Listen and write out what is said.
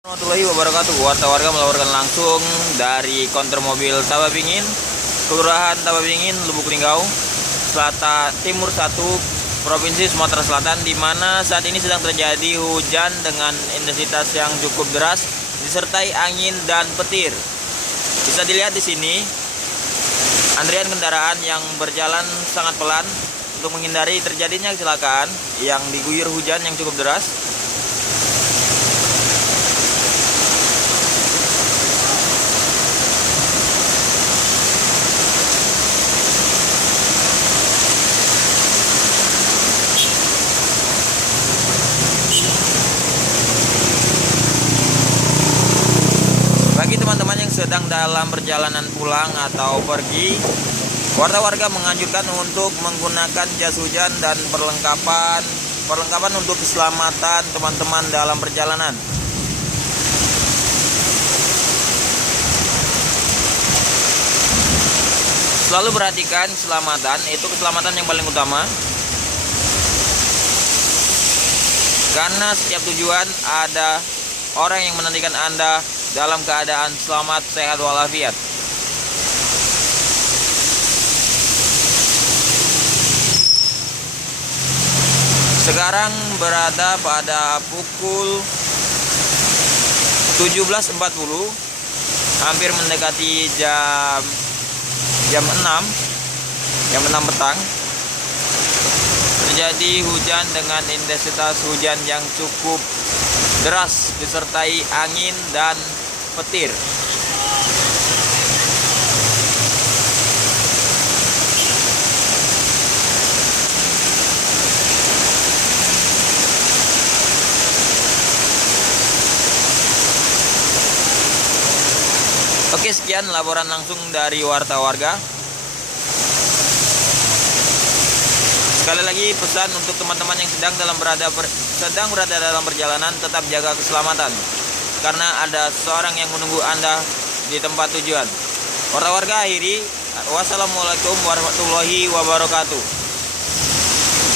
Warahmatullahi wabarakatuh. Warga melaporkan langsung dari konter mobil Tababingin, Kelurahan Tababingin, Lubuk Linggau, Selatan Timur 1, Provinsi Sumatera Selatan, di mana saat ini sedang terjadi hujan dengan intensitas yang cukup deras disertai angin dan petir. Bisa dilihat di sini antrian kendaraan yang berjalan sangat pelan untuk menghindari terjadinya kecelakaan yang diguyur hujan yang cukup deras. Bagi teman-teman yang sedang dalam perjalanan pulang atau pergi, warga menganjurkan untuk menggunakan jas hujan dan perlengkapan untuk keselamatan teman-teman dalam perjalanan. Selalu perhatikan keselamatan, itu keselamatan yang paling utama. Karena setiap tujuan ada orang yang menantikan Anda dalam keadaan selamat, sehat, walafiat. Sekarang berada pada pukul 17.40, hampir mendekati jam 6 petang. Terjadi hujan dengan intensitas hujan yang cukup deras disertai angin dan petir. Oke, sekian laporan langsung dari warga. Sekali lagi pesan untuk teman-teman yang sedang berada dalam perjalanan, tetap jaga keselamatan karena ada seorang yang menunggu Anda di tempat tujuan. Warga akhiri, wassalamualaikum warahmatullahi wabarakatuh.